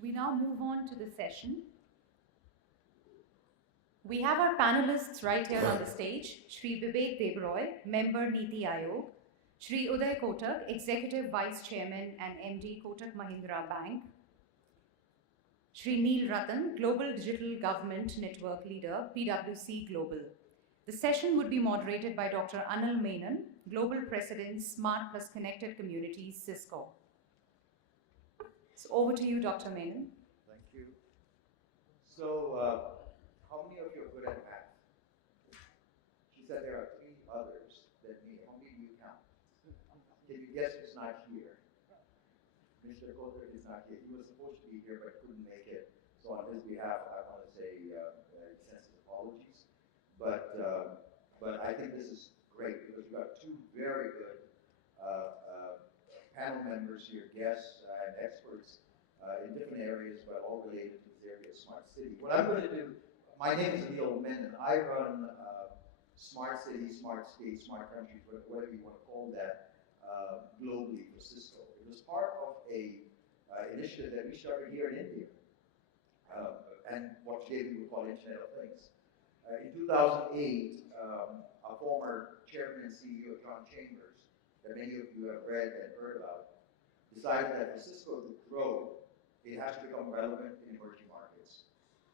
We now move on to the session. We have our panelists right here on the stage. Shri Bibek Debroy, member Niti Aayog. Shri Uday Kotak, Executive Vice Chairman and MD Kotak Mahindra Bank. Shri Neel Ratan, Global Digital Government Network Leader, PwC Global. The session would be moderated by Dr. Anil Menon, Global President, Smart Plus Connected Communities, Cisco. So over to you, Dr. Menon. Thank you. So, how many of you are good at math? She said there are three others that me. How many do you count? Can you guess who's not here? Mr. Koder is not here. He was supposed to be here but couldn't make it. So on his behalf, I want to say extensive apologies. But I think this is great because we've got two very good panel members here, guests and experts in different areas, but all related to this area of smart city. What I'm going to do, my name is Anil Menon. I run smart cities, smart states, smart countries, whatever you want to call that, globally for Cisco. It was part of a initiative that we started here in India, and what today we would call Internet of Things. In 2008, a former chairman and CEO, John Chambers, that many of you have read and heard about, decided that for Cisco to grow, it has to become relevant in emerging markets.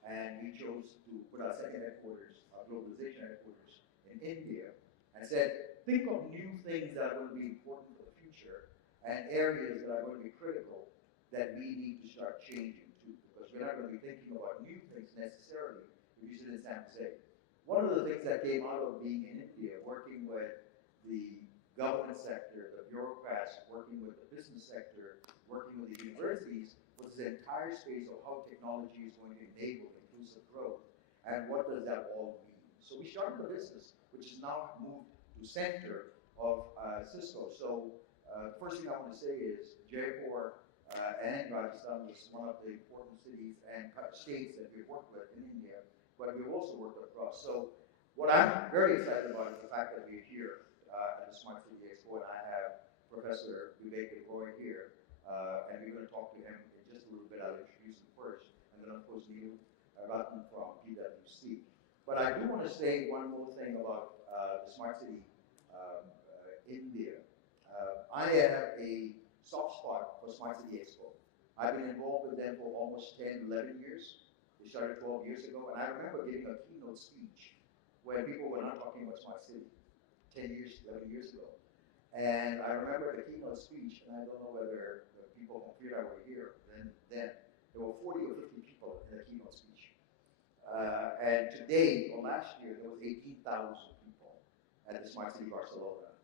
And we chose to put our second headquarters, our globalization headquarters, in India, and said, think of new things that are going to be important for the future and areas that are going to be critical that we need to start changing to, because we're not going to be thinking about new things necessarily if you sit in San Jose. One of the things that came out of being in India, working with the government sector, the bureaucrats, working with the business sector, working with the universities, was the entire space of how technology is going to enable inclusive growth, and what does that all mean. So we started a business which is now moved to center of Cisco. So first thing I want to say is Jaipur and Rajasthan was one of the important cities and states that we've worked with in India, but we've also worked across. So what I'm very excited about is the fact that we're here at the Smart City Expo, and I have Professor Bibek Debroy here, and we're going to talk to him in just a little bit. I'll introduce him first, and then of course Neel Ratan from PwC. But I do want to say one more thing about the Smart City India. I have a soft spot for Smart City Expo. I've been involved with them for almost 10, 11 years. They started 12 years ago, and I remember giving a keynote speech when people were not talking about Smart City 10 years, 11 years ago. And I remember the keynote speech, and I don't know whether the people from FIRA were here then. There were 40 or 50 people in the keynote speech. And today, or last year, there was 18,000 people at the Smart City Barcelona.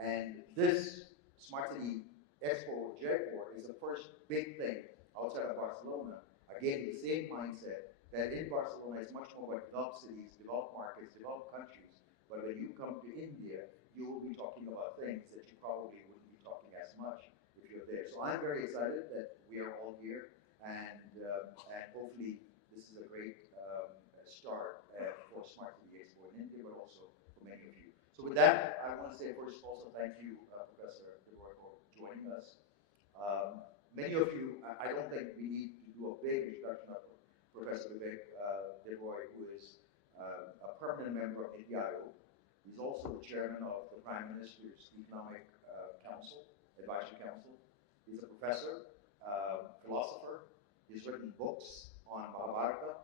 And this Smart City Expo Jaipur is the first big thing outside of Barcelona. Again, the same mindset that in Barcelona is much more about developed cities, developed markets, developed countries. But when you come to India, you will be talking about things that you probably wouldn't be talking as much if you're there. So I'm very excited that we are all here, and hopefully this is a great start for Smart City Expo in India, but also for many of you. So with that, I want to say first also thank you, Professor Debroy, for joining us. Many of you, I don't think we need to do a big introduction of Professor Bibek Debroy, who is a permanent member of Niti Aayog. He's also the chairman of the Prime Minister's Economic Council, Advisory Council. He's a professor, philosopher. He's written books on Mahabharata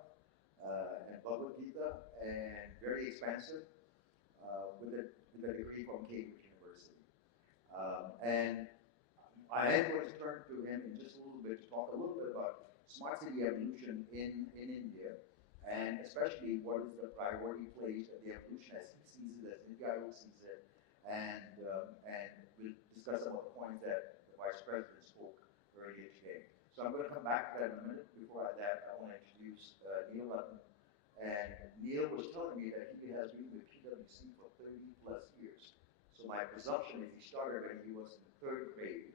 and Bhagavad Gita, and very expansive, with a degree from Cambridge University. And I am going to turn to him in just a little bit to talk a little bit about smart city evolution in India, and especially what is the priority placed at the evolution as he sees it, as Niti Aayog sees it, and we'll discuss some of the points that the Vice President spoke earlier today. So I'm going to come back to that in a minute. Before that, I want to introduce Neel Ratan. And Neel was telling me that he has been with PwC for 30 plus years. So my presumption is he started when he was in third grade,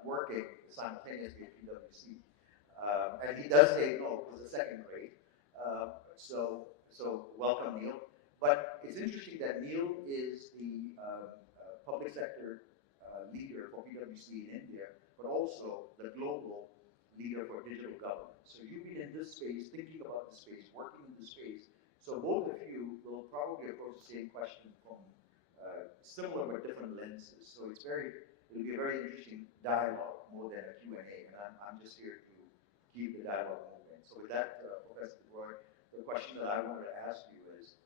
working simultaneously at PwC. And he does say no, it was the second grade. So welcome, Neel. But it's interesting that Neel is the public sector leader for PwC in India, but also the global leader for digital government. So you've been in this space, thinking about the space, working in this space. So both of you will probably approach the same question from similar but different lenses. So it'll be a very interesting dialogue more than a Q&A. And I'm just here to keep the dialogue moving. So with that, Professor Debroy, the question that I wanted to ask you is,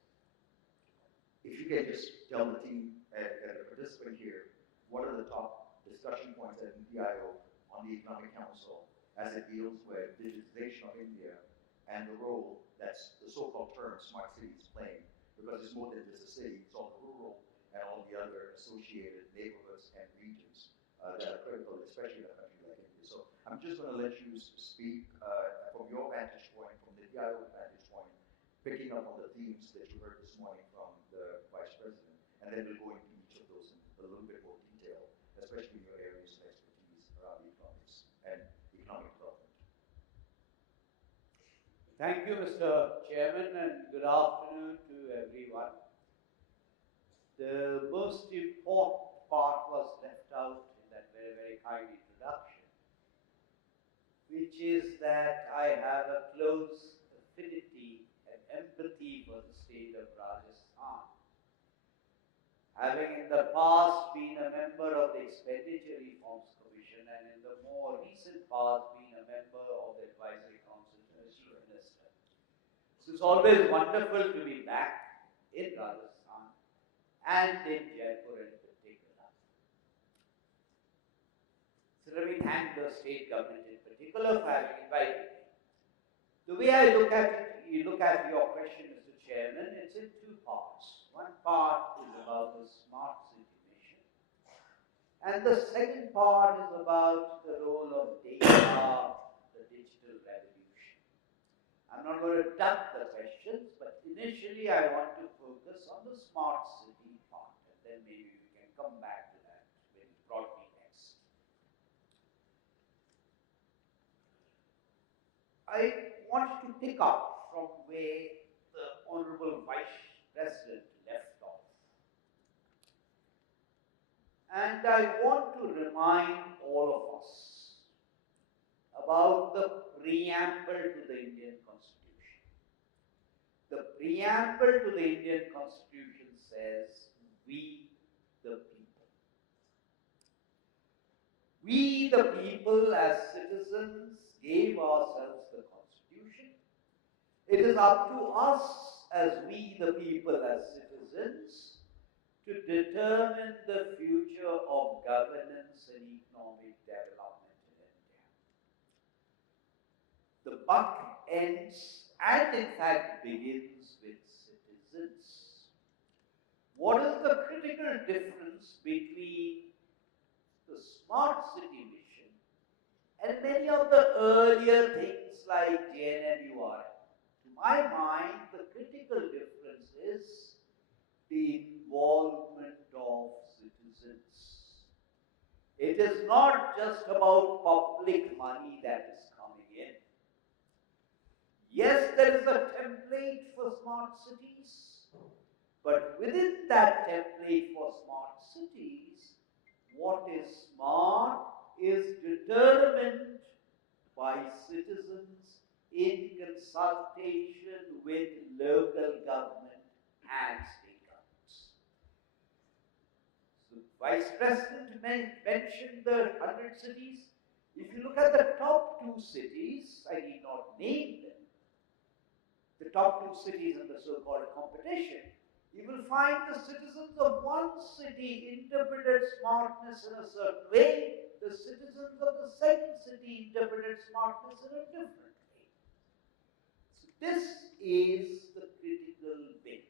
if you can just tell the team and the participant here, what are the top discussion points at Niti Aayog on the Economic Council as it deals with digitization of India and the role that's the so-called term smart city is playing, because it's more than just a city, it's all the rural and all the other associated neighborhoods and regions that are critical, especially in a country like India. So I'm just going to let you speak from your vantage point, from the Aayog vantage point, picking up on the themes that you heard this morning from the Vice President, and then we'll go into each of those in a little bit more detail, especially in your areas of expertise around economics and economic development. Thank you, Mr. Chairman, and good afternoon to everyone. The most important part was left out in that very, very kind introduction, which is that I have a close affinity and empathy for the state of Rajasthan. Having in the past been a member of the Expenditure Reforms Commission and in the more recent past been a member of the Advisory Council to the Chief Minister. So it's always wonderful to be back in Rajasthan and in Jaipur in particular. So let me thank the state government in particular for having invited me. The way I look at it, you look at your question, Mr. Chairman, it's in two parts. One part is about the smart city mission, and the second part is about the role of data, the digital revolution. I'm not going to duck the questions, but initially I want to focus on the smart city part, and then maybe we can come back to that when you brought me next. I want to pick up from where the Honorable Vice President left off. And I want to remind all of us about the preamble to the Indian Constitution. The preamble to the Indian Constitution says, "We the people." We the people as citizens gave ourselves the Constitution. It is up to us as we the people as citizens to determine the future of governance and economic development in India. The buck ends and in fact begins with citizens. What is the critical difference between the smart city mission and many of the earlier things like JNNURM? To my mind, the critical difference is the involvement of citizens. It is not just about public money that is coming in. Yes, there is a template for smart cities, but within that template for smart cities, what is smart is determined by citizens in consultation with local government and state governments. So Vice President mentioned the 100 cities. If you look at the top two cities, I need not name them, the top two cities in the so-called competition, you will find the citizens of one city interpreted smartness in a certain way, the citizens of the second city interpreted smartness in a different way. So this is the critical bit.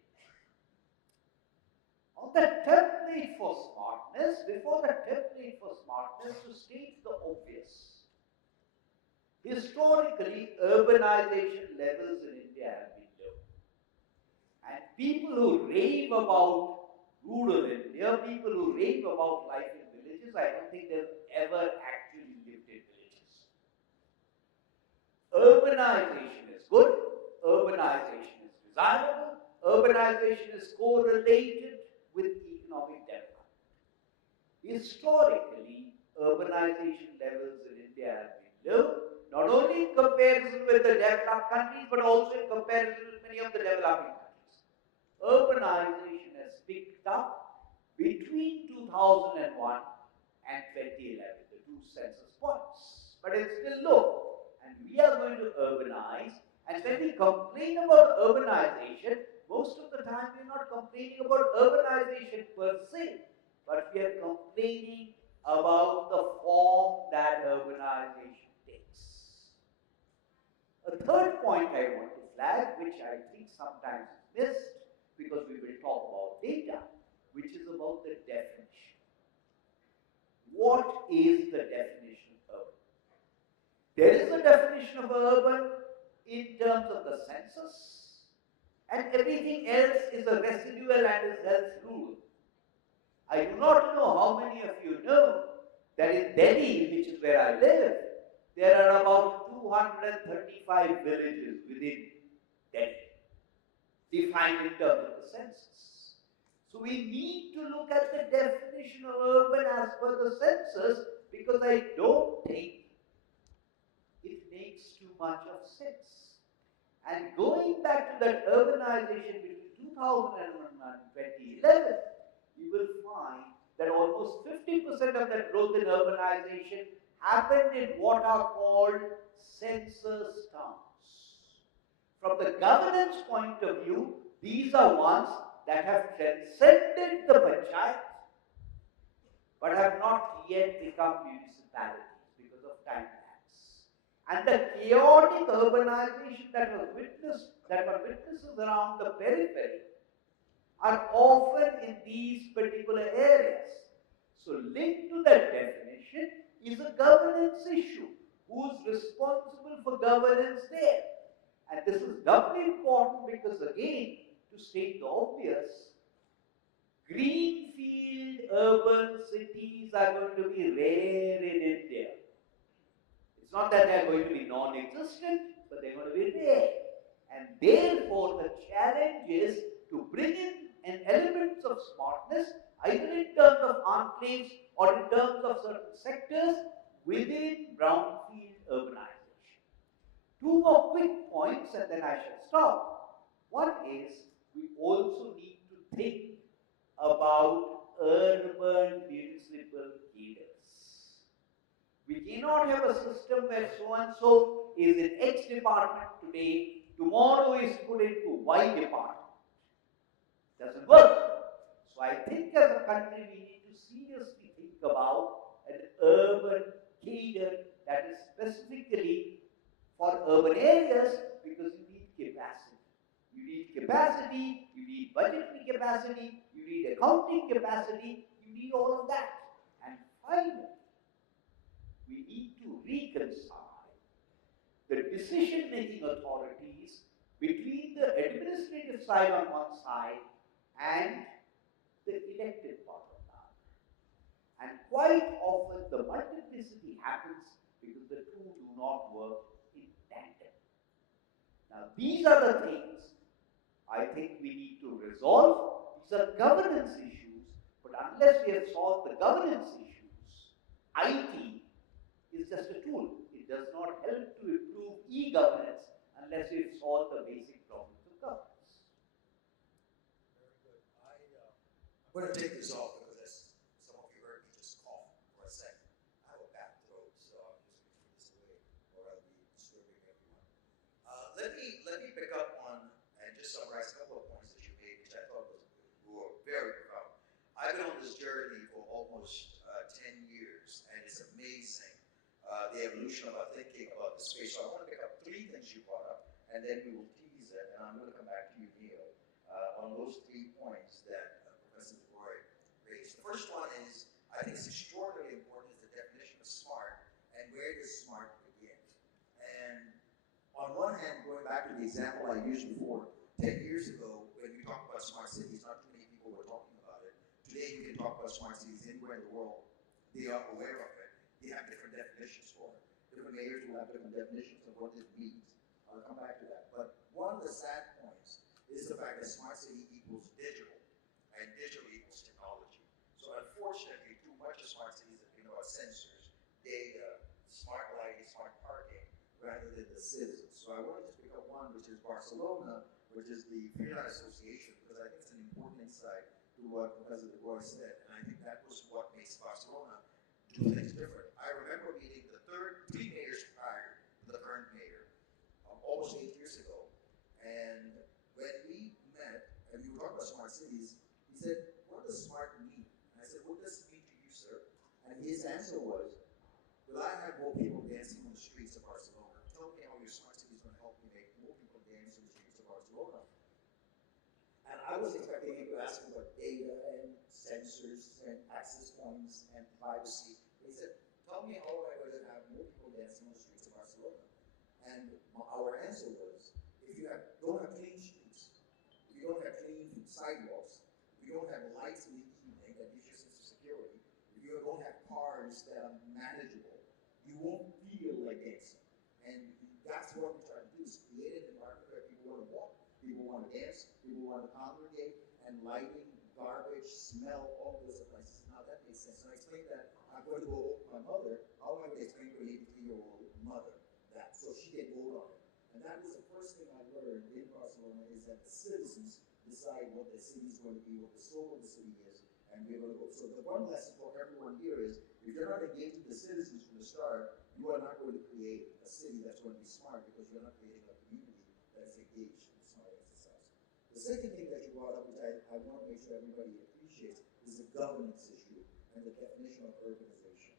On the template for smartness, before the template for smartness, to state the obvious, historically, urbanization levels in India have been low. And people who rave about rural India, people who rave about life in villages, I don't think they've ever actually lived in villages. Urbanization is good, urbanization is desirable, urbanization is correlated with economic development. Historically, urbanization levels in India have been low, not only in comparison with the developed countries, but also in comparison with many of the developing countries. Urbanization has picked up between 2001 and 2011, the two census points, but it's still low. And we are going to urbanize. And when we complain about urbanization, most of the time we are not complaining about urbanization per se, but we are complaining about the form that urbanization takes. A third point I want to flag, which I think sometimes is missed, because we will talk about data, which is about the definition. What is the definition of urban? There is a definition of urban in terms of the census, and everything else is a residual and is health rule. I do not know how many of you know that in Delhi, which is where I live, there are about 235 villages within Delhi, defined in terms of the census. So we need to look at the definition of urban as per the census, because I don't think it makes too much of sense. And going back to that urbanization between 2001 and 2011, you will find that almost 50% of that growth in urbanization happened in what are called census towns. From the governance point of view, these are ones that have transcended the panchayat, but have not yet become municipalities because of time lapse. And the chaotic urbanization that were witnesses around the periphery are often in these particular areas. So linked to that definition is a governance issue. Who's responsible for governance there? And this is doubly important because, again, to state the obvious, greenfield urban cities are going to be rare in India. It's not that they're going to be non-existent, but they're going to be rare. And therefore, the challenge is to bring in an element of smartness, either in terms of enclaves or in terms of certain sectors within brownfield urbanization. Two more quick points and then I shall stop. One is we also need to think about urban municipal leaders. We cannot have a system where so-and-so is in X department today, tomorrow is put into Y department. Doesn't work. So I think as a country we need to seriously think about an urban cadre that is specifically for urban areas, because you need capacity. You need capacity, you need budgetary capacity, you need accounting capacity, you need all of that. And finally, we need to reconcile the decision-making authorities between the administrative side on one side and the elected part of the other. And quite often the multiplicity happens because the two do not work in tandem. Now these are the things I think we need to resolve. These are governance issues, but unless we have solved the governance issues, IT is just a tool. It does not help to improve e-governance unless we've solved the basic problems of governance. Very good. I'm going to take this off because as some of you heard me just cough for a second. I have a bad throat, so I'm just going to put this away or I'll be disturbing everyone. Let me pick up on and just summarize a couple of points that you made, which I thought were very profound. I've been on this journey for almost 10 years, and it's amazing the evolution of our thinking about the space. So I want to pick up three things you brought up, and then we will tease it, and I'm going to come back to you, Neel, on those 3 points that Professor Debroy raised. The first one is, I think it's extraordinarily important, is the definition of smart, and where does smart begin? And on one hand, going back to the example I used before, 10 years ago, when you talk about smart cities, not too many people were talking about it. Today, you can talk about smart cities anywhere in the world. They are aware of it. They have different definitions for it. Different mayors will have different definitions of what this means. I'll come back to that. But one of the sad points is the fact that smart city equals digital, and digital equals technology. So unfortunately, too much of smart cities have been about sensors, data, smart lighting, smart parking, rather than the citizens. So I want to just pick up one, which is Barcelona, which is the Freelance Association, because I think it's an important insight to what Professor Debroy said, and I think that was what makes Barcelona do things different. I remember meeting the three mayors prior to the current mayor, almost 8 years ago, and when we met, and we were talking about smart cities, he said, what does smart mean? And I said, what does it mean to you, sir? And his answer was, will I have more people dancing on the streets of Barcelona? Tell me how your smart city is going to help me make more people dance on the streets of Barcelona. And I was expecting him to ask me about data and sensors and access points and privacy. He said, tell me how am I going to have more people dancing on the streets of Barcelona? And our answer was, if you don't have clean streets, if you don't have clean sidewalks, if you don't have lights in the evening that gives you a sense of security, if you don't have cars that are manageable, you won't feel like dancing. And that's what we try to do, is create an environment where people want to walk, people want to dance, people want to congregate, and lighting, garbage, smell, all those are places. Now that makes sense. So I explained that I'm going to go with my mother. How am I going to explain to an 83-year-old mother that? So she can vote on it. And that was the first thing I learned in Barcelona, is that the citizens decide what the city is going to be, what the soul of the city is, and we're going to go. So the one lesson for everyone here is, if you're not engaging the citizens from the start, you are not going to create a city that's going to be smart, because you're not creating a community that is engaged in smart exercise. The second thing that you brought up, which I want to make sure everybody appreciates, is the governance issue and the definition of urbanization.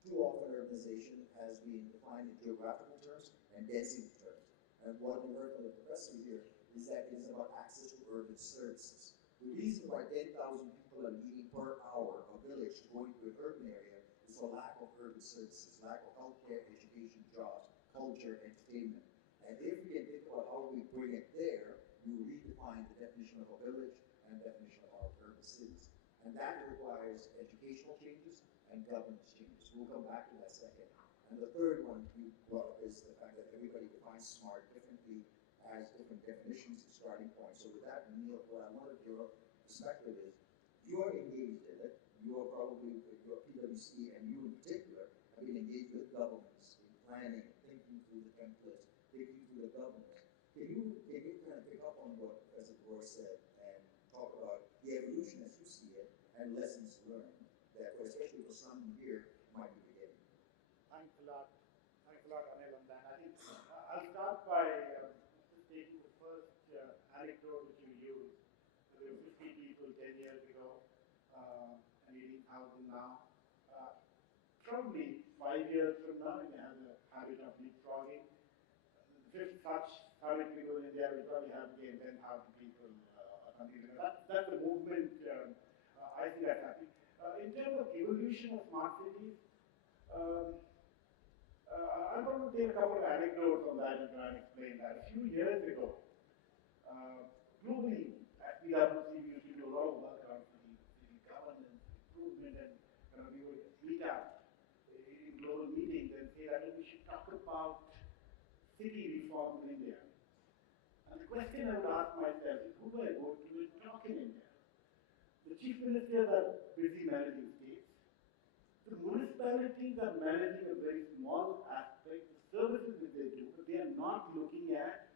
Too often urbanization has been defined in geographical terms and density terms. And what we heard from the professor here is that it is about access to urban services. The reason why 10,000 people are leaving per hour a village going to an urban area is for lack of urban services, lack of healthcare, education, jobs, culture, entertainment. And if we can think about how we bring it there, we redefine the definition of a village and definition of our urban cities. And that requires educational changes and governance changes. We'll come back to that second. And the third one you brought up is the fact that everybody defines smart differently, has different definitions and starting points. So with that, Neel, what I wanted your perspective is, you are engaged in it. You are probably, your PwC and you in particular, have been engaged with governments in planning, thinking through the templates, thinking through the governance. Can you kind of pick up on what Professor Debroy said and talk about the evolution as you see it and lessons learned that, especially for some here, might be beginning? Thanks a lot. Thanks a lot, Anil, on that. I think I'll start by just taking the first anecdote which you used. So there were 50 people 10 years ago and 18,000 now. Probably 5 years from now, we have the habit of leapfrogging. The fifth such 100 people in India, we probably have again 10,000 people or something like that. That's the movement. I think that's happening. In terms of evolution of smart cities, I'm going to take a couple of anecdotes on that and try and explain that. A few years ago, globally, at PwC, we used to do a lot of work around city governance, improvement, and we would meet up in global meetings and say that we should talk about city reform in India. And the question I would ask myself is, who do I go to and talk in India? The chief ministers are busy managing states. The municipalities are managing a very small aspect, the services that they do, but they are not looking at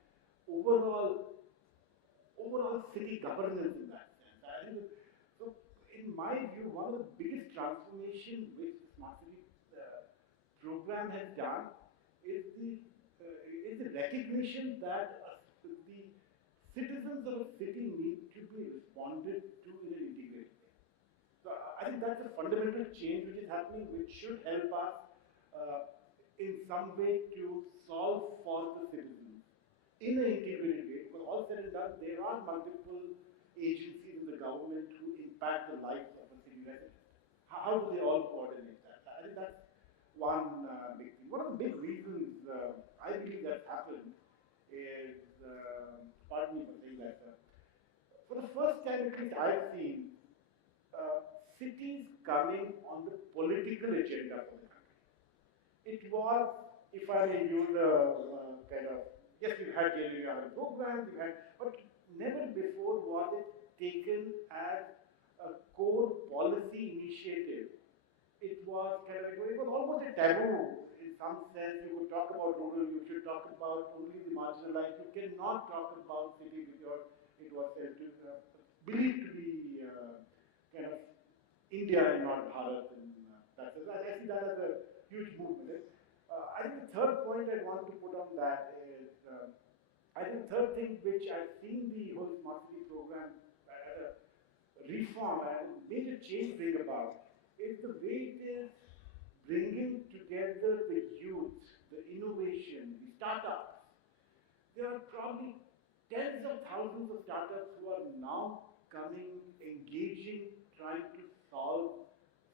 overall city governance in that sense. I think so. In my view, one of the biggest transformations which the Smart City program has done is the recognition that the citizens of a city need to be responded to in an integrated way. So I think that's a fundamental change which is happening, which should help us in some way to solve for the citizens in an integrated way. Because all said and done, there are multiple agencies in the government who impact the life of a city resident. How do they all coordinate that? I think that's one big thing. One of the big reasons I believe that's happened is, pardon me for saying that, for the first time at least I've seen cities coming on the political agenda for the country. It was, if I may use a kind of, yes, we've had JLR programs, but never before was it taken as a core policy initiative. It was kind of like, it was almost a taboo in some sense, you would talk about rural, you should talk about only the marginalized. You cannot talk about city because it was believed to be kind of India and not Bharat. And I see that as a huge movement. I think the third point I want to put on that is, I think the third thing which I've seen the whole smart city program as a reform and major change bring about is the way it is bringing together the youth, the innovation, the startups. There are probably tens of thousands of startups who are now coming, engaging, trying to solve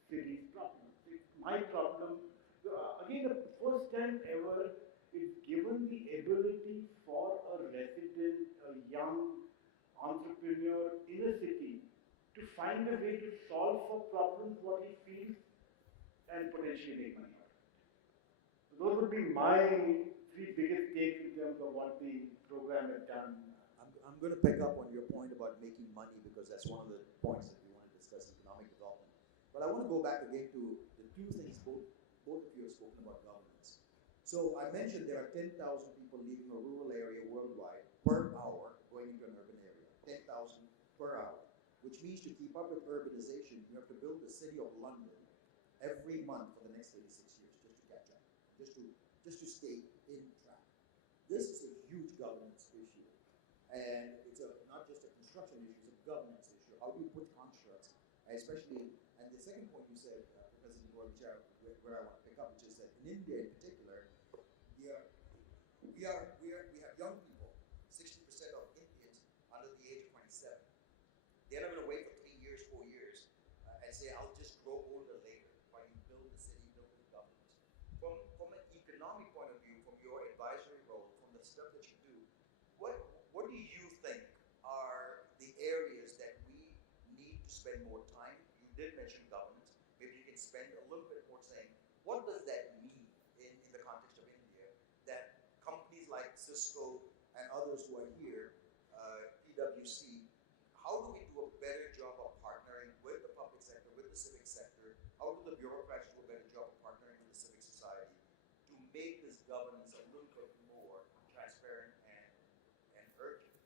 cities' problems. It's my problem. Again, the first time ever, it's given the ability for a resident, a young entrepreneur in a city to find a way to solve for problems what he feels and potentially make money out of it. So those would be my three biggest takes in terms of what the program has done. I'm going to pick up on your point about making money because that's one of the points that we want to discuss, economic development. But I want to go back again to the two things both of you have spoken about governance. So I mentioned there are 10,000 people leaving a rural area worldwide per hour going into an urban area. 10,000 per hour, which means to keep up with urbanization, you have to build the city of London every month for the next 86 years just to catch up, just to stay in track. This is a huge governance issue. And it's not just a construction issue, it's a governance issue. How do you put constructs, especially, and the second point you said, President Debroy, where I want to pick up, which is that in India in particular, we have young people, 60% of Indians under the age of 27. They're not going to wait for 3 years, 4 years, and say, I'll just grow older later, while you build the city, build the government. From an economic point of view, from your advisory role, from the stuff that you do, what do you think are the areas that we need to spend more time? You did mention governance. Maybe you can spend a little bit more saying, what does that mean in the context of India, that companies like Cisco and others who are here, PwC, how do we do a better job of partnering with the public sector, with the civic sector? How do the bureaucrats do a better job of partnering with the civic society to make this governance a little bit more transparent and urgent?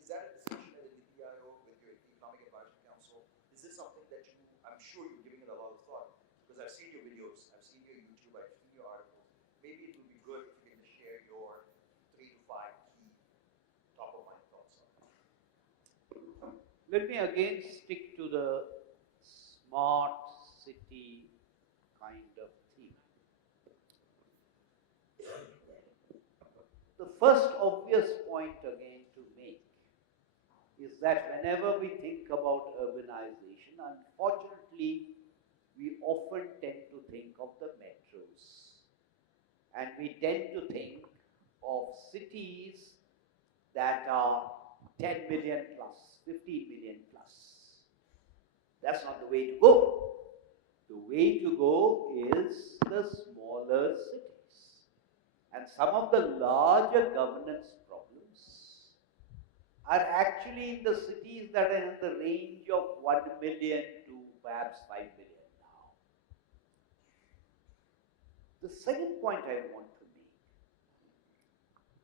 Is that a discussion at the Niti Aayog with your Economic Advisory Council? Is this something that I'm sure you're giving it a lot of thought, because I've seen your videos, I've seen your YouTube, I've seen your articles. Maybe it would be good if you can share your 3 to 5 key top of mind thoughts on it. Let me again stick to the smart city kind of theme. The first obvious point again to make is that whenever we think about urbanization, unfortunately, we often tend to think of the metros. And we tend to think of cities that are 10 million plus, 15 million plus. That's not the way to go. The way to go is the smaller cities. And some of the larger governance problems are actually in the cities that are in the range of 1 million to perhaps 5 million now. The second point I want to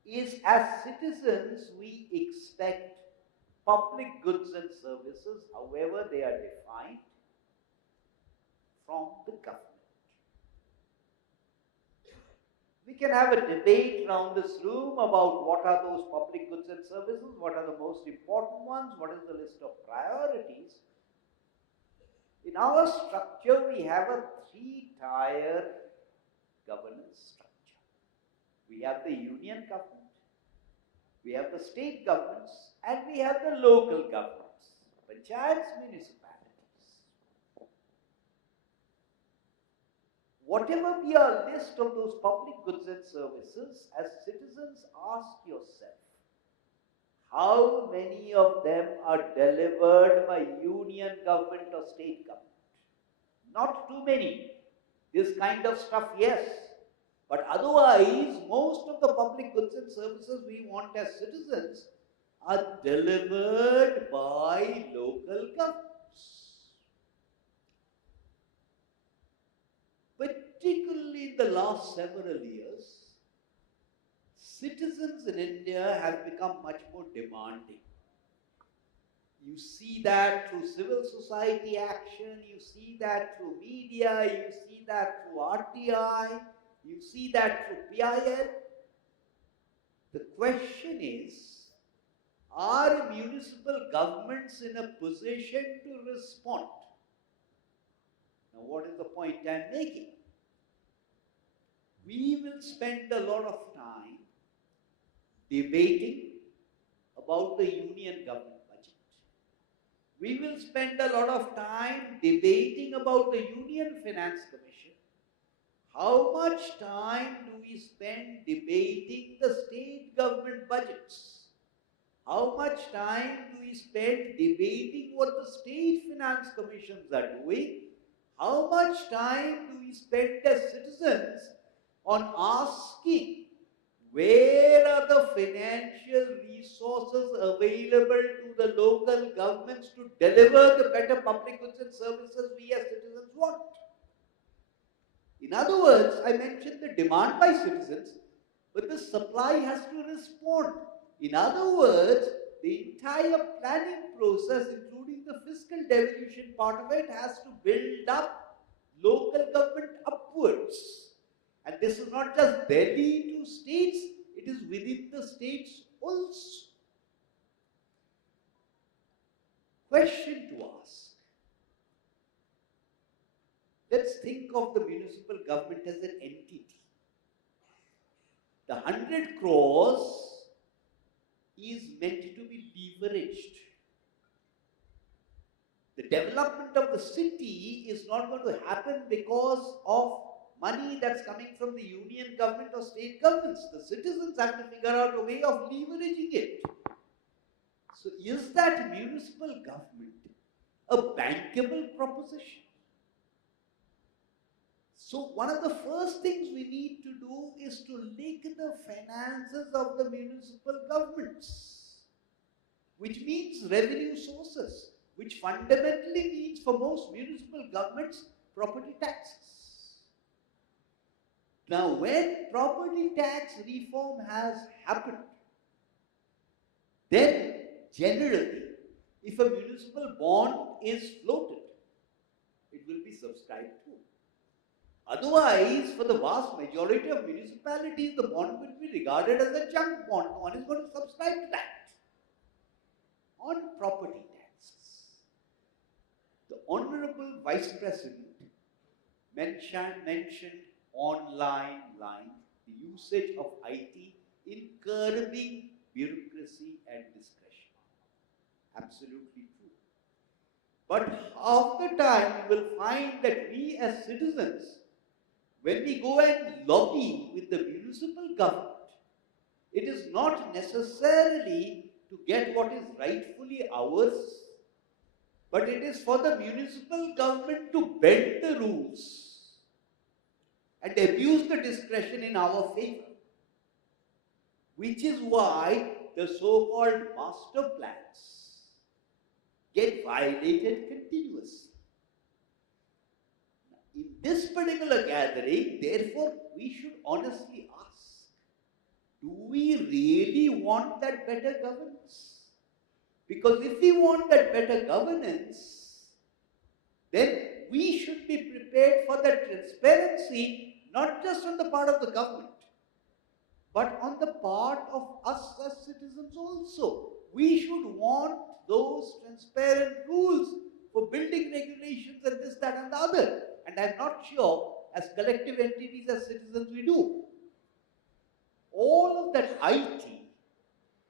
make is, as citizens, we expect public goods and services, however they are defined, from the government. We can have a debate around this room about what are those public goods and services, what are the most important ones, what is the list of priorities. In our structure, we have a 3-tier governance structure. We have the union government, we have the state governments, and we have the local governments, panchayats, municipalities. Whatever be our list of those public goods and services, as citizens, ask yourself, how many of them are delivered by union government or state government? Not too many. This kind of stuff, yes. But otherwise, most of the public goods and services we want as citizens are delivered by local governments. particularly in the last several years, citizens in India have become much more demanding. You see that through civil society action, you see that through media, you see that through RTI, you see that through PIL. The question is, are municipal governments in a position to respond? Now, what is the point I'm making? We will spend a lot of time debating about the union government budget. We will spend a lot of time debating about the Union Finance Commission. How much time do we spend debating the state government budgets? How much time do we spend debating what the state finance commissions are doing? How much time do we spend as citizens on asking where are the financial resources available to the local governments to deliver the better public goods and services we as citizens want? In other words, I mentioned the demand by citizens, but the supply has to respond. In other words, the entire planning process, including the fiscal devolution part of it, has to build up local government upwards. And this is not just Delhi to states, it is within the states also. Question to ask. Let's think of the municipal government as an entity. The 100 crores is meant to be leveraged. The development of the city is not going to happen because of money that's coming from the union government or state governments. The citizens have to figure out a way of leveraging it. So is that municipal government a bankable proposition? So one of the first things we need to do is to link the finances of the municipal governments, which means revenue sources, which fundamentally means for most municipal governments, property taxes. Now, when property tax reform has happened, then generally, if a municipal bond is floated, it will be subscribed to. Otherwise, for the vast majority of municipalities, the bond will be regarded as a junk bond. No one is going to subscribe to that. On property taxes, the Honorable Vice President mentioned online the usage of IT in curbing bureaucracy and discretion. Absolutely true. But half the time you will find that we as citizens, when we go and lobby with the municipal government, it is not necessarily to get what is rightfully ours, but it is for the municipal government to bend the rules and abuse the discretion in our favor. Which is why the so-called master plans get violated continuously. In this particular gathering, therefore, we should honestly ask, do we really want that better governance? Because if we want that better governance, then we should be prepared for that transparency, not just on the part of the government, but on the part of us as citizens also. We should want those transparent rules for building regulations and this, that and the other. And I'm not sure, as collective entities, as citizens, we do. All of that IT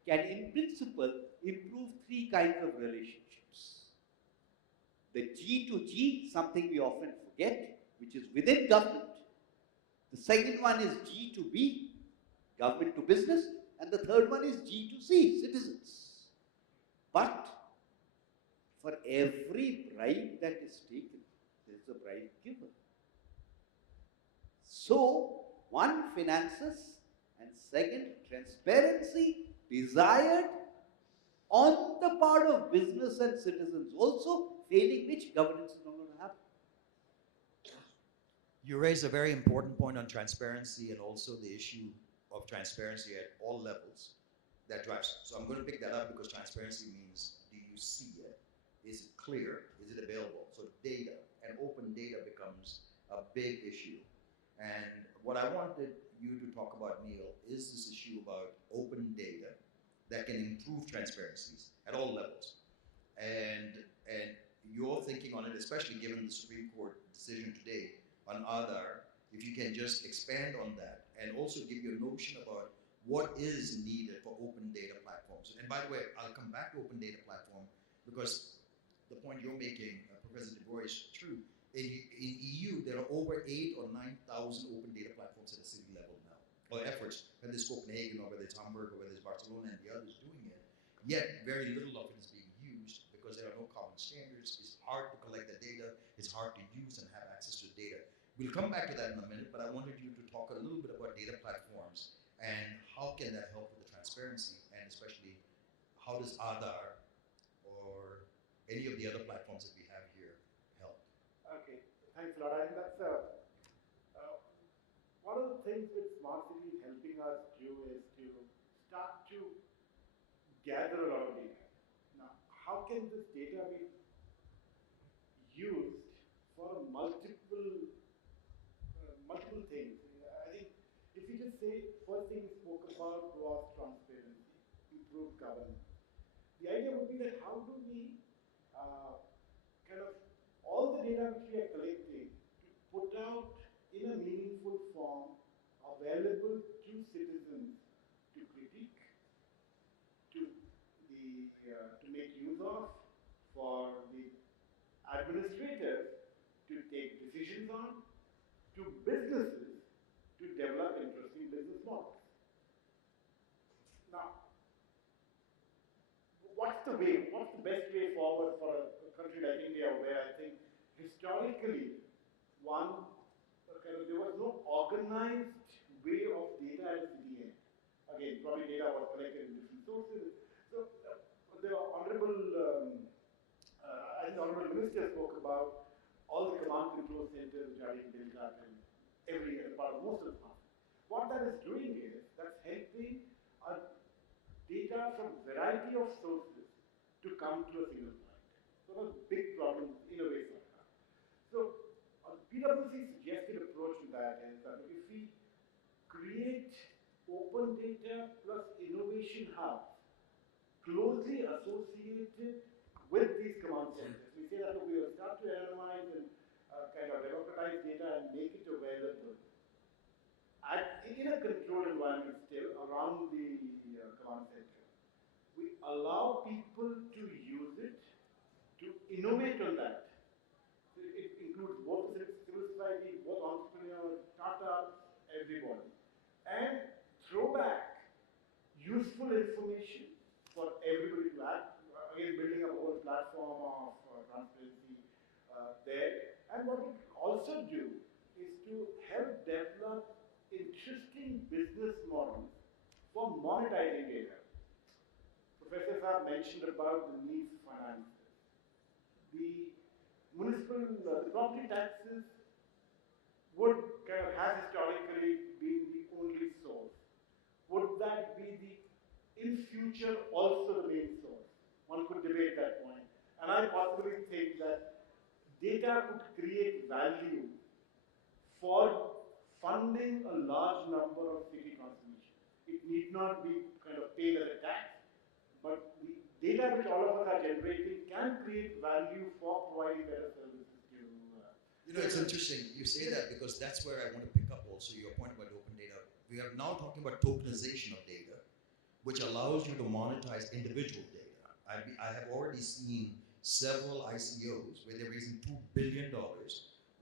can, in principle, improve three kinds of relationships. The G to G, something we often forget, which is within government. The second one is G to B, government to business. And the third one is G to C, citizens. But for every bribe that is taken, there is a bribe giver. So, one, finances, and second, transparency desired on the part of business and citizens also, failing which governance is not going to happen. You raise a very important point on transparency and also the issue of transparency at all levels that drives. So I'm going to pick that up because transparency means, do you see it? Is it clear? Is it available? So data and open data becomes a big issue. And what I wanted you to talk about, Neel, is this issue about open data that can improve transparencies at all levels. And your thinking on it, especially given the Supreme Court decision today on Aadhaar, if you can just expand on that and also give your notion about what is needed for open data platforms. And by the way, I'll come back to open data platform because the point you're making, Professor Debroy, is true. In EU, there are over 8,000 or 9,000 open data platforms at the city level now, or efforts, whether it's Copenhagen or whether it's Hamburg or whether it's Barcelona and the others doing it. Yet, very little of it is being used because there are no common standards. It's hard to collect the data. It's hard to use and have access to the data. We'll come back to that in a minute, but I wanted you to talk a little bit about data platforms and how can that help with the transparency, and especially how does Aadhaar or any of the other platforms that we have here help? Okay, thanks a lot. I think that's one of the things that smart city is helping us do is to start to gather a lot of data. Now, how can this data be used for multiple things? I think if you just say, first thing we spoke about was transparency, improved governance. The idea would be that how do we kind of all the data which we are collecting to put out in a meaningful form available to citizens to critique, to make use of, for the administrators to take decisions on, to businesses to develop interesting business models. Now, what's the best way forward for a country like India, where I think historically there was no organized way of data at city end. Again, probably data was collected in different sources. So the honorable, I think the honorable minister spoke about all the command control centers which are in Delta and every other part of most of the country. What that is doing is that's helping our data from a variety of sources to come to a single point. So a big problem in a way. So PwC suggested approach to that is that if we create open data plus innovation hubs closely associated with these command centers, we say that we will start to analyze and kind of democratize data and make it available in a controlled environment still around the command center. We allow people to use it, to innovate on that. So it includes both the civil society, both entrepreneurs, startups, everybody. And throw back useful information for everybody to add. Again, building up a whole platform of transparency there. And what it also do is to help develop interesting business models for monetizing data. Professor Saab mentioned about the need for finance. The the property taxes would kind of have historically been the only source. Would that be in future also the main source? One could debate that point. And I possibly think that data could create value for funding a large number of city transformation. It need not be kind of paid as a tax, but the data which all of us are generating can create value for providing better services to. It's interesting you say that because that's where I want to pick up also your point about open data. We are now talking about tokenization of data, which allows you to monetize individual data. I have already seen several ICOs where they're raising $2 billion,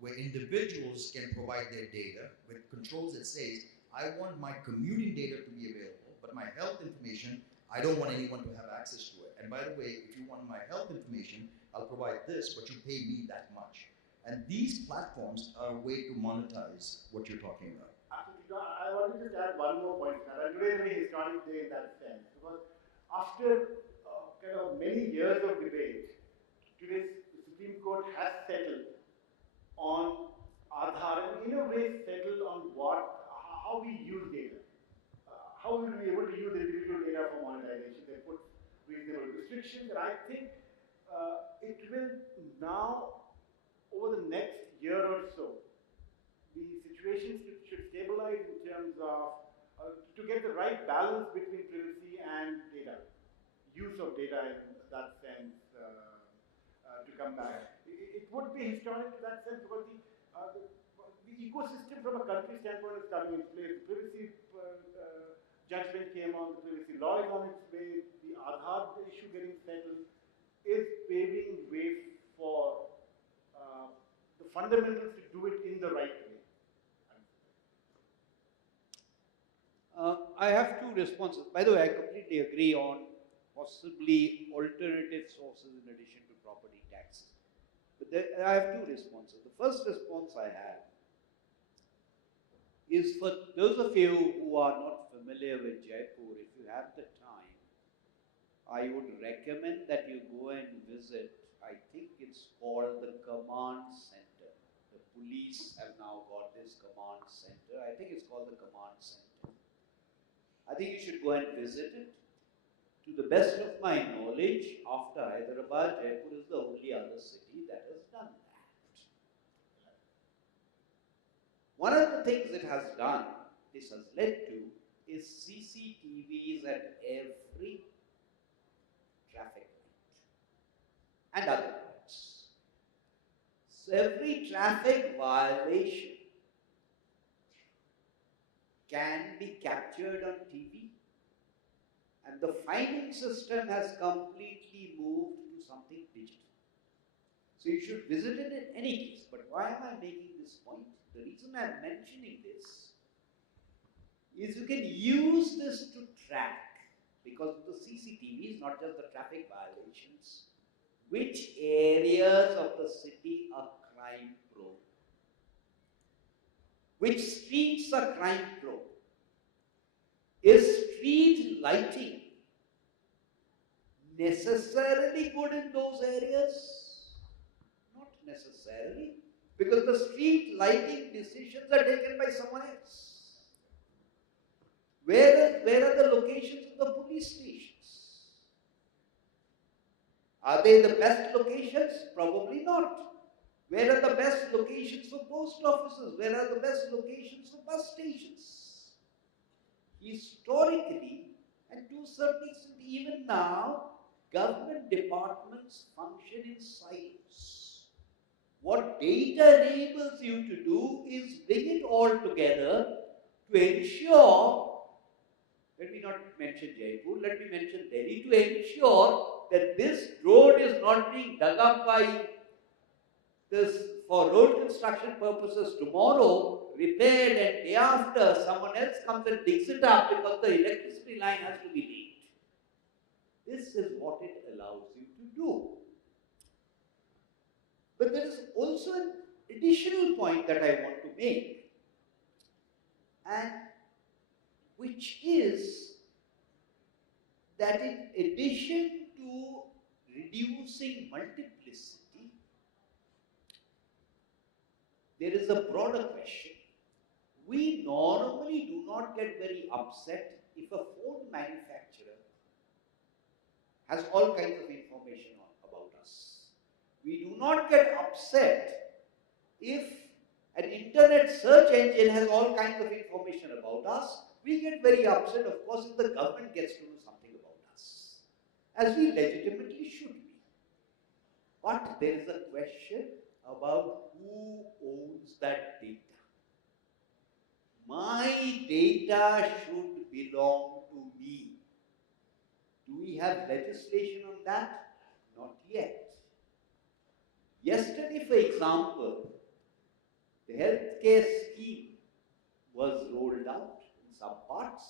where individuals can provide their data with controls that says, I want my commuting data to be available, but my health information, I don't want anyone to have access to it. And by the way, if you want my health information, I'll provide this, but you pay me that much. And these platforms are a way to monetize what you're talking about. Absolutely. I want to just add one more point. And today is a very historic day in that sense. Because after kind of many years of debate, today's Supreme Court has settled on Aadhaar, and in a way settle on how we use data. How we will be able to use individual data for monetization. They put reasonable restrictions, and I think it will now, over the next year or so, the situation should stabilize in terms of to get the right balance between privacy and data, use of data in that sense to come back. It would be historic to that sense because the ecosystem from a country standpoint is coming in place. The privacy judgment came on, the privacy law is on its way, the Aadhaar issue getting settled is paving way for the fundamentals to do it in the right way. I have two responses. By the way, I completely agree on possibly alternative sources in addition to property taxes. But I have two responses. The first response I have is for those of you who are not familiar with Jaipur, if you have the time, I would recommend that you go and visit, I think it's called the Command Center. The police have now got this Command Center. I think it's called the Command Center. I think you should go and visit it. To the best of my knowledge, after Hyderabad, Jaipur is the only other city that has done that. One of the things it has done, this has led to, is CCTVs at every traffic light and other lights. So every traffic violation can be captured on TV, and the fining system has completely moved to something digital. So you should visit it in any case. But why am I making this point? The reason I'm mentioning this is you can use this to track, because of the CCTVs, not just the traffic violations, which areas of the city are crime prone, which streets are crime prone. Is street lighting necessarily good in those areas? Not necessarily, because the street lighting decisions are taken by someone else. Where are the locations of the police stations? Are they the best locations? Probably not. Where are the best locations for post offices? Where are the best locations for bus stations? Historically, and to a certain extent even now, government departments function in silos. What data enables you to do is bring it all together to ensure, let me not mention Jaipur, let me mention Delhi, to ensure that this road is not being dug up by this for road construction purposes tomorrow, repaired, and day after someone else comes and digs it up because the electricity line has to be laid. This is what it allows you to do. But there is also an additional point that I want to make, and which is that in addition to reducing multiplicity, there is a broader question. We normally do not get very upset if a phone manufacturer has all kinds of information about us. We do not get upset if an internet search engine has all kinds of information about us. We get very upset, of course, if the government gets to know something about us, as we legitimately should be. But there is a question about who owns that data. My data should belong to me. Do we have legislation on that? Not yet. Yesterday, for example, the healthcare scheme was rolled out in some parts.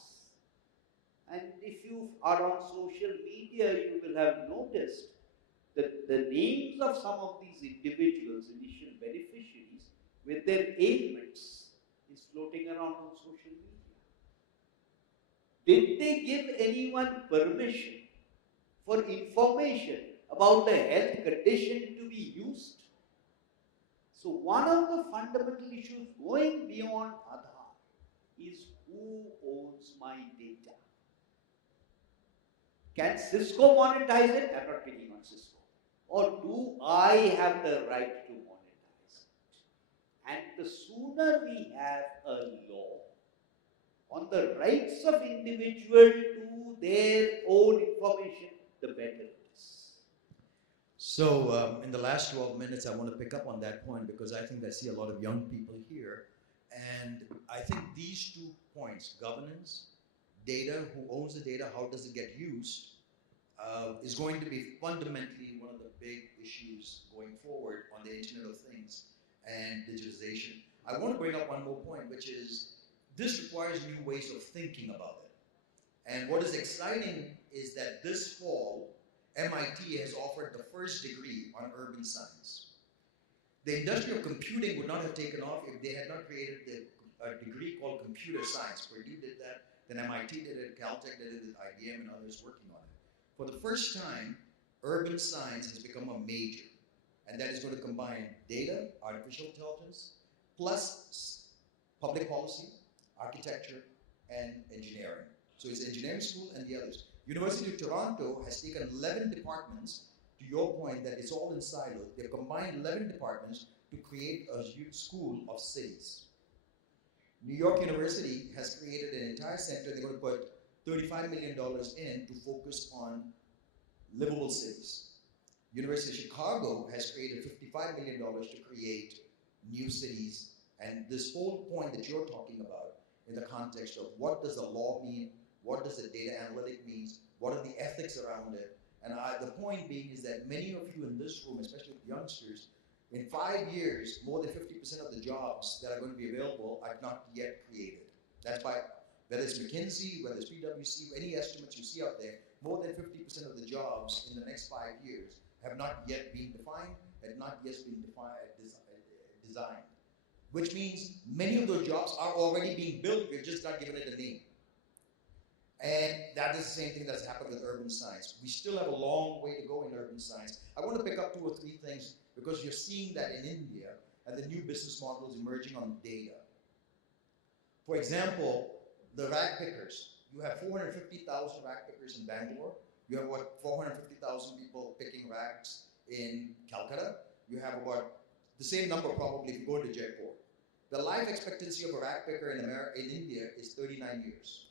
And if you are on social media, you will have noticed that the names of some of these individuals, initial beneficiaries, with their ailments, is floating around on social media. Did they give anyone permission for information about the health condition to be used? So one of the fundamental issues going beyond Aadhaar is who owns my data. Can Cisco monetize it? I'm not picking on Cisco. Or do I have the right to monetize it? And the sooner we have a law on the rights of individual to their own information, the better it is. So, in the last 12 minutes, I want to pick up on that point because I think I see a lot of young people here. And I think these 2 points, governance, data, who owns the data, how does it get used, is going to be fundamentally one of the big issues going forward on the Internet of Things and digitization. I want to bring up one more point, which is this requires new ways of thinking about it. And what is exciting is that this fall, MIT has offered the first degree on urban science. The industry of computing would not have taken off if they had not created a degree called computer science. Purdue did that, then MIT did it, Caltech did it with IBM and others working on it. For the first time, urban science has become a major, and that is going to combine data, artificial intelligence, plus public policy, architecture, and engineering. So it's engineering school and the others. University of Toronto has taken 11 departments, to your point that it's all in silos. They've combined 11 departments to create a school of cities. New York University has created an entire center. They're going to put $35 million in to focus on livable cities. University of Chicago has created $55 million to create new cities. And this whole point that you're talking about in the context of what does the law mean, what does the data analytic mean, what are the ethics around it, and the point being is that many of you in this room, especially with youngsters, in 5 years, more than 50% of the jobs that are going to be available are not yet created. That's by, whether it's McKinsey, whether it's PwC, any estimates you see out there, more than 50% of the jobs in the next 5 years have not yet been defined, have not yet been designed. Which means many of those jobs are already being built, we've just not given it a name. And that is the same thing that's happened with urban science. We still have a long way to go in urban science. I want to pick up 2 or 3 things because you're seeing that in India and the new business models emerging on data. For example, the rag pickers. You have 450,000 rag pickers in Bangalore. You have what, 450,000 people picking rags in Calcutta. You have about the same number probably if you go to Jaipur. The life expectancy of a rag picker in India is 39 years.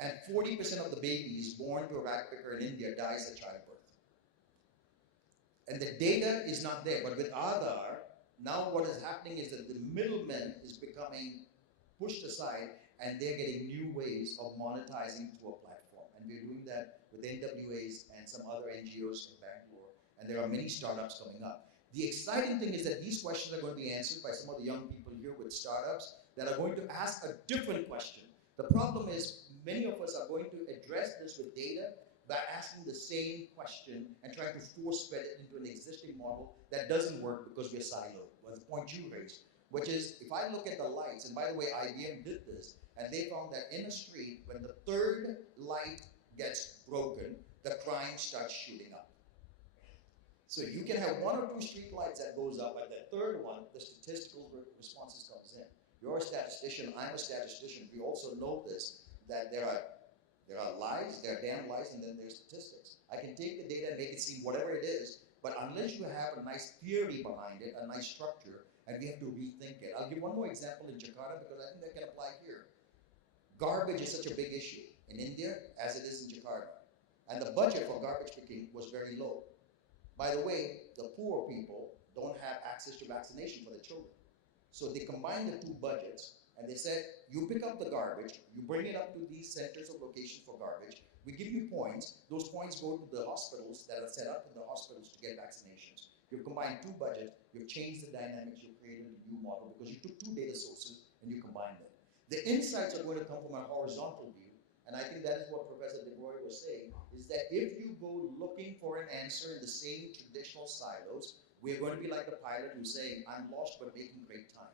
And 40% of the babies born to a rag picker in India dies at childbirth. And the data is not there. But with Aadhaar, now what is happening is that the middleman is becoming pushed aside and they're getting new ways of monetizing through a platform. And we're doing that with NWAs and some other NGOs in Bangalore. And there are many startups coming up. The exciting thing is that these questions are going to be answered by some of the young people here with startups that are going to ask a different question. The problem is many of us are going to address this with data by asking the same question and trying to force-fed it into an existing model that doesn't work because we're siloed. Well, the point you raised, which is if I look at the lights, and by the way, IBM did this, and they found that in a street, when the 3rd light gets broken, the crime starts shooting up. So you can have 1 or 2 street lights that goes up, but the 3rd one, the statistical responses comes in. You're a statistician, I'm a statistician. We also know this, that there are lies, there are damn lies, and then there's statistics. I can take the data and make it seem whatever it is, but unless you have a nice theory behind it, a nice structure, and we have to rethink it. I'll give one more example in Jakarta because I think that can apply here. Garbage is such a big issue in India as it is in Jakarta. And the budget for garbage picking was very low. By the way, the poor people don't have access to vaccination for their children. So they combined the 2 budgets and they said, you pick up the garbage, you bring it up to these centers of location for garbage, we give you points, those points go to the hospitals that are set up in the hospitals to get vaccinations. You've combined 2 budgets, you've changed the dynamics, you've created a new model because you took 2 data sources and you combined them. The insights are going to come from a horizontal view, and I think that is what Professor Debroy was saying, is that if you go looking for an answer in the same traditional silos, we're going to be like the pilot who's saying, I'm lost but making great time.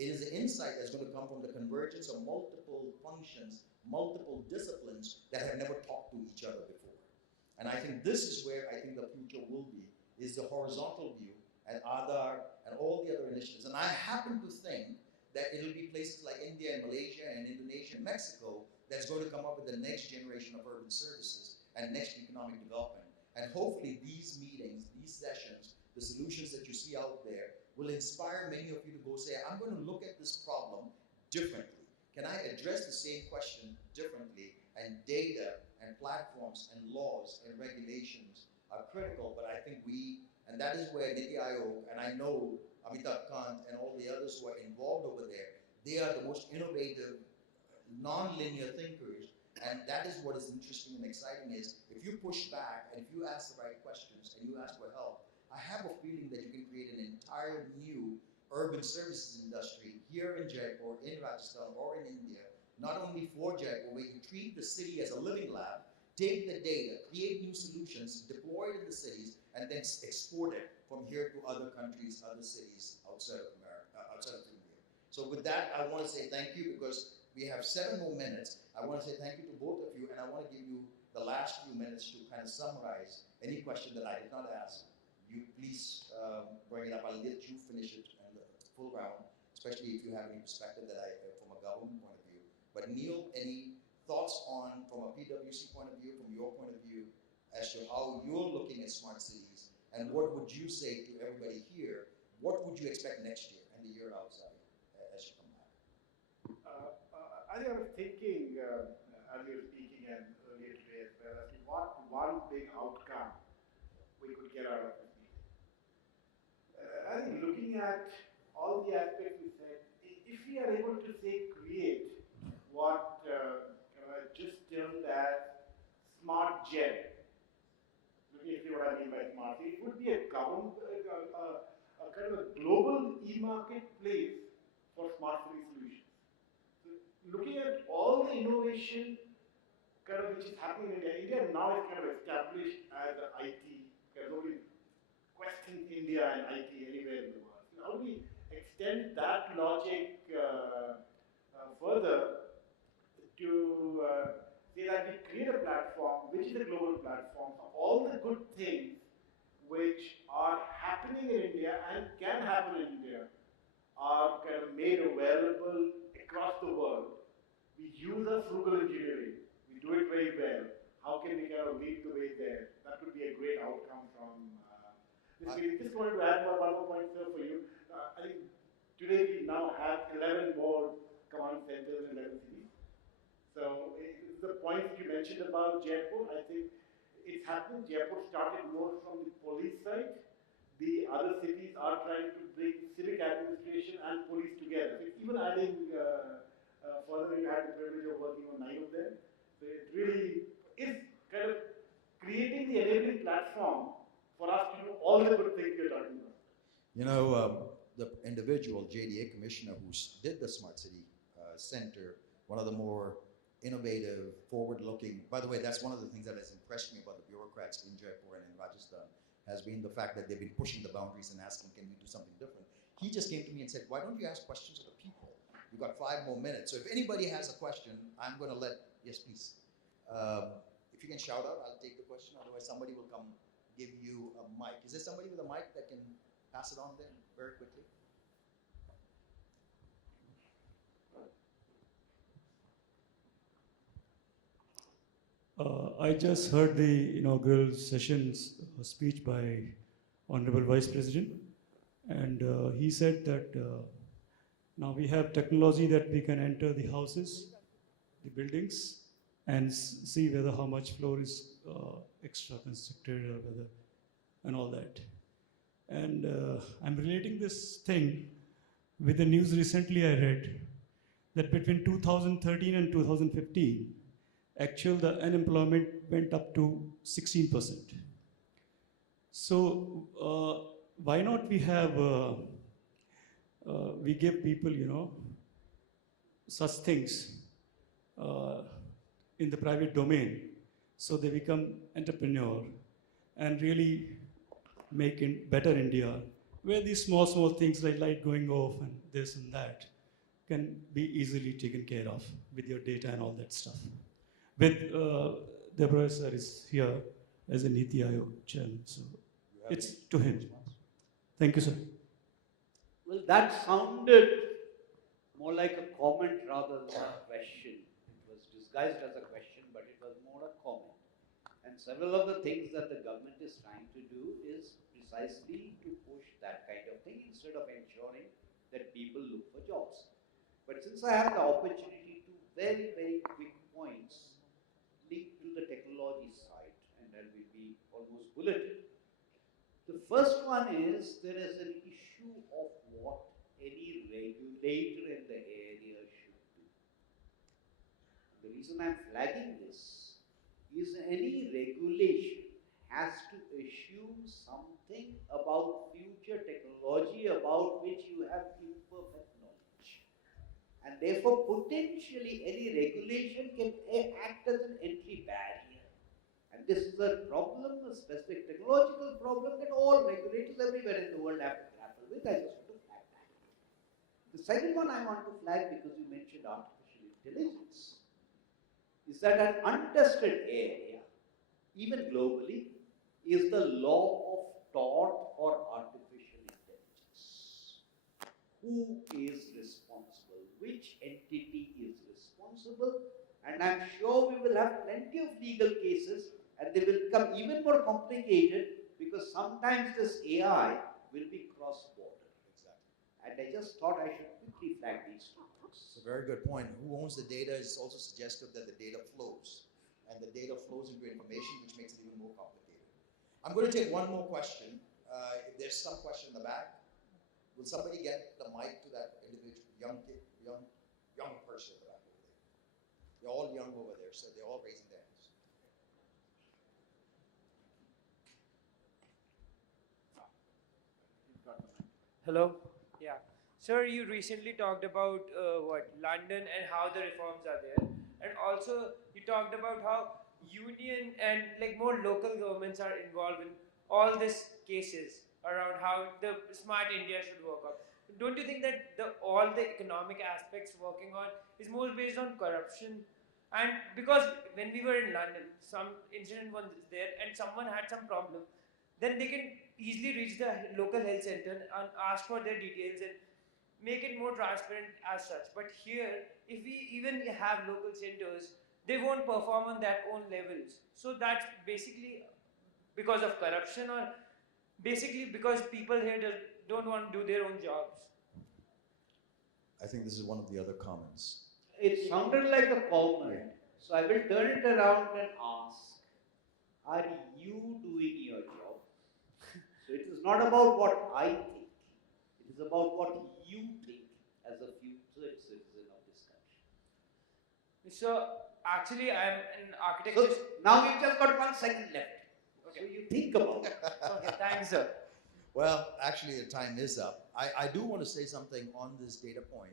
It is the insight that's going to come from the convergence of multiple functions, multiple disciplines that have never talked to each other before. And I think this is where I think the future will be, is the horizontal view and Aadhaar and all the other initiatives. And I happen to think that it'll be places like India and Malaysia and Indonesia and Mexico that's going to come up with the next generation of urban services and next economic development. And hopefully these meetings, these sessions, the solutions that you see out there will inspire many of you to go say, I'm going to look at this problem differently. Can I address the same question differently? And data and platforms and laws and regulations are critical, but I think and that is where Niti Aayog, and I know Amitabh Kant and all the others who are involved over there, they are the most innovative, non-linear thinkers, and that is what is interesting and exciting is, if you push back and if you ask the right questions and you ask for help, I have a feeling that you can create an entire new urban services industry here in Jaipur, in Rajasthan, or in India, not only for Jaipur, where you treat the city as a living lab, take the data, create new solutions, deploy it in the cities, and then export it from here to other countries, other cities outside of America, outside of India. So with that, I want to say thank you because we have 7 more minutes. I want to say thank you to both of you, and I want to give you the last few minutes to kind of summarize any question that I did not ask. You please bring it up. I'll let you finish it in the full round, especially if you have any perspective that from a government point of view. But Neel, any thoughts on, from a PwC point of view, from your point of view, as to how you're looking at smart cities, and what would you say to everybody here? What would you expect next year and the year outside as you come back? I think I was thinking, as you were speaking and earlier today as well, as to what one big outcome we could get out of this meeting. I think looking at all the aspects we said, if we are able to say create what I just termed as smart gem, let me see what I mean by smart. It would be a kind of a global e-marketplace for smart city solutions. So looking at all the innovation which is happening in India, India now is kind of established as an IT, nobody questions India and IT anywhere in the world. So how do we extend that logic further to say that we create a platform which is a global platform for all the good things which are happening in India and can happen in India are kind of made available across the world. We use our frugal engineering. We do it very well. How can we kind of lead the way there? That would be a great outcome from this meeting. Just wanted to add one more point, sir, for you. I think today we now have 11 more command centers in 11 cities. So the point that you mentioned about Jaipur, I think it's happened. Jaipur started more from the police side. The other cities are trying to bring civic administration and police together. So it's even adding further, we had the privilege of working on 9 of them. So it really is kind of creating the enabling platform for us to do all the good things we're talking about. You know, the individual JDA commissioner who did the Smart City Center, one of the more innovative, forward-looking, by the way, that's one of the things that has impressed me about the bureaucrats in Jaipur and in Rajasthan, has been the fact that they've been pushing the boundaries and asking, can we do something different? He just came to me and said, why don't you ask questions of the people? We've got 5 more minutes. So if anybody has a question, I'm going to yes, please. If you can shout out, I'll take the question. Otherwise, somebody will come give you a mic. Is there somebody with a mic that can pass it on there very quickly? I just heard the inaugural session's speech by Honorable Vice President, and he said that now we have technology that we can enter the houses, the buildings, and see whether how much floor is extra constructed or whether, and all that. And I'm relating this thing with the news recently I read that between 2013 and 2015, the unemployment went up to 16%. So why not we have, we give people, such things in the private domain so they become entrepreneur and really make it better India, where these small things like light going off and this and that can be easily taken care of with your data and all that stuff. With Debroy sir is here as a Niti Aayog chairman, so it's to him. Thank you, sir. Well, that sounded more like a comment rather than a question. It was disguised as a question, but it was more a comment. And several of the things that the government is trying to do is precisely to push that kind of thing instead of ensuring that people look for jobs. But since I have the opportunity, two very, very quick points linked to the technology side, and that will be almost bulleted. The first one is there is an issue of what any regulator in the area should do. The reason I'm flagging this is any regulation has to assume something about future technology about which you have imperfect knowledge. And therefore, potentially any regulation can act as an entry barrier. And this is a problem, a specific technological problem that all regulators everywhere in the world have to grapple with. I just want to flag that. The second one I want to flag, because you mentioned artificial intelligence, is that an untested area, even globally, is the law of tort for artificial intelligence. Who is responsible? Which entity is responsible? And I'm sure we will have plenty of legal cases, and they will become even more complicated because sometimes this AI will be cross-border. Exactly. And I just thought I should quickly flag these two things. It's a very good point. Who owns the data is also suggestive that the data flows. And the data flows into information, which makes it even more complicated. I'm going to take one more question. If there's some question in the back, will somebody get the mic to that individual, young person at the back over there? They're all young over there, so they're all raising their hands. Hello? Yeah. Sir, you recently talked about London and how the reforms are there. And also, you talked about how union and like more local governments are involved in all these cases around how the smart India should work out. Don't you think that all the economic aspects working on is more based on corruption? And because when we were in London, some incident was there and someone had some problem, then they can easily reach the local health center and ask for their details and make it more transparent as such. But here, if we even have local centers, they won't perform on their own levels. So that's basically because of corruption or basically because people here don't want to do their own jobs. I think this is one of the other comments. It sounded like a comment, so I will turn it around and ask, are you doing your job? So it is not about what I think, it is about what you think as a future citizen of this country. So actually, I'm an architect. So now we've just got 1 second left. Okay. So you think about it. Okay, thanks, sir. Well, actually, the time is up. I do want to say something on this data point,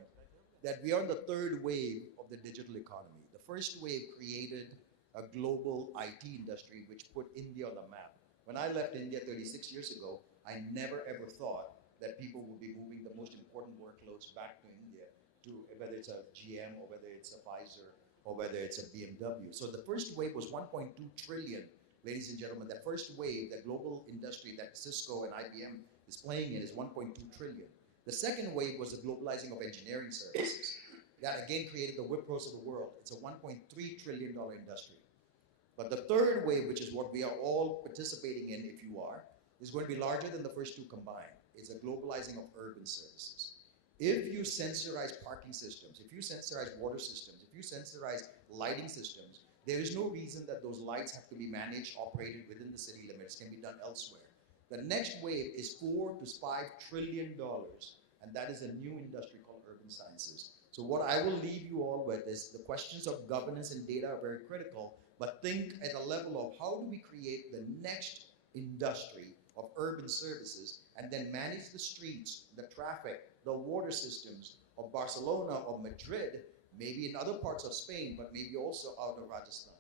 that we are in the third wave of the digital economy. The first wave created a global IT industry which put India on the map. When I left India 36 years ago, I never ever thought that people would be moving the most important workloads back to India, to whether it's a GM or whether it's a Pfizer or whether it's a BMW. So the first wave was 1.2 trillion, ladies and gentlemen. That first wave, that global industry that Cisco and IBM is playing in, is 1.2 trillion. The second wave was the globalizing of engineering services. That again created the Wipros of the world. It's a $1.3 trillion industry. But the third wave, which is what we are all participating in, if you are, is going to be larger than the first two combined. It's a globalizing of urban services. If you sensorize parking systems, if you sensorize water systems, if you sensorize lighting systems, there is no reason that those lights have to be managed, operated within the city limits. It can be done elsewhere. The next wave is $4 to $5 trillion, and that is a new industry called urban sciences. So what I will leave you all with is the questions of governance and data are very critical, but think at a level of how do we create the next industry of urban services and then manage the streets, the traffic, the water systems of Barcelona or Madrid, maybe in other parts of Spain, but maybe also out of Rajasthan.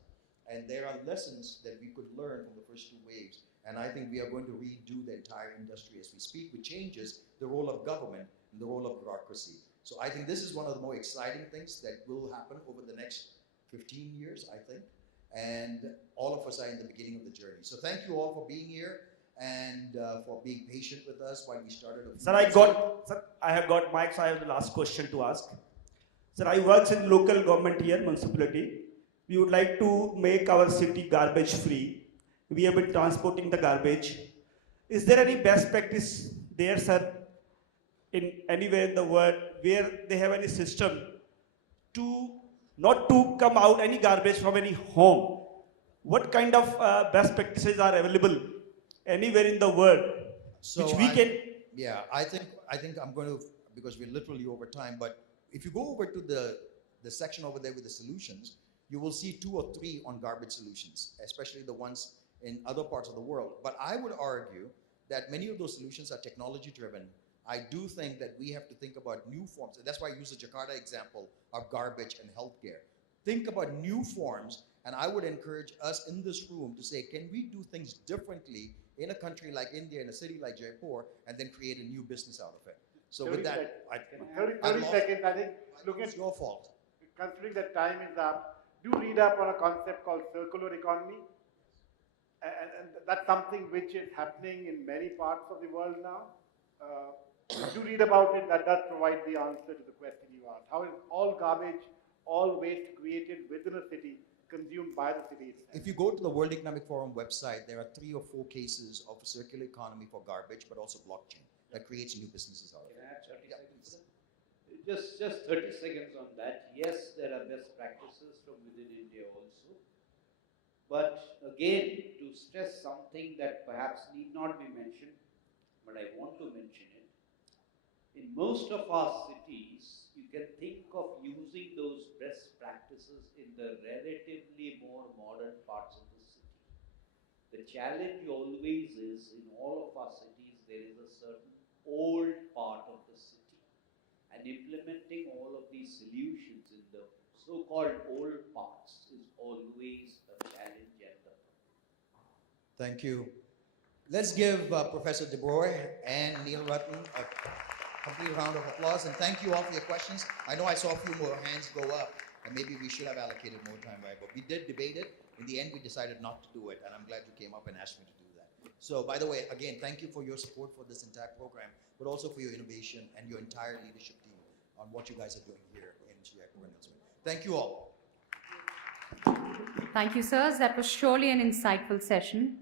And there are lessons that we could learn from the first two waves. And I think we are going to redo the entire industry as we speak, which changes the role of government and the role of bureaucracy. So I think this is one of the more exciting things that will happen over the next 15 years, I think. And all of us are in the beginning of the journey. So thank you all for being here. and for being patient with us while we started. Sir, I have got mic, so I have the last question to ask. Sir, I work in local government here, municipality. We would like to make our city garbage free. We have been transporting the garbage. Is there any best practice there, sir, in anywhere in the world where they have any system to not to come out any garbage from any home? What kind of best practices are available anywhere in the world which we can? Yeah, I think I'm going to, because we're literally over time, but if you go over to the section over there with the solutions, you will see 2 or 3 on garbage solutions, especially the ones in other parts of the world. But I would argue that many of those solutions are technology driven. I do think that we have to think about new forms, and that's why I use the Jakarta example of garbage and healthcare. Think about new forms, and I would encourage us in this room to say, can we do things differently in a country like India, in a city like Jaipur, and then create a new business out of it? So with that, 30 seconds, I think, it's your fault. considering that time is up, do read up on a concept called circular economy. And that's something which is happening in many parts of the world now. Do read about it, that does provide the answer to the question you asked. How is all garbage, all waste created within a city consumed by the city itself? If you go to the World Economic Forum website, there are 3 or 4 cases of a circular economy for garbage, but also blockchain that creates new businesses out of it. Can I add 30 seconds? Just 30 seconds on that. Yes, there are best practices from within India also. But again, to stress something that perhaps need not be mentioned, but I want to mention it. In most of our cities, you can think of using those best practices in the relatively more modern parts of the city. The challenge always is, in all of our cities, there is a certain old part of the city. And implementing all of these solutions in the so-called old parts is always a challenge and a problem. Thank you. Let's give Professor Debroy and Neel Ratan a complete round of applause, and thank you all for your questions. I know I saw a few more hands go up, and maybe we should have allocated more time, right? But we did debate it. In the end, we decided not to do it, and I'm glad you came up and asked me to do that. So, by the way, again, thank you for your support for this entire program, but also for your innovation and your entire leadership team on what you guys are doing here in Jaipur and elsewhere. Thank you all. Thank you, sirs. That was surely an insightful session.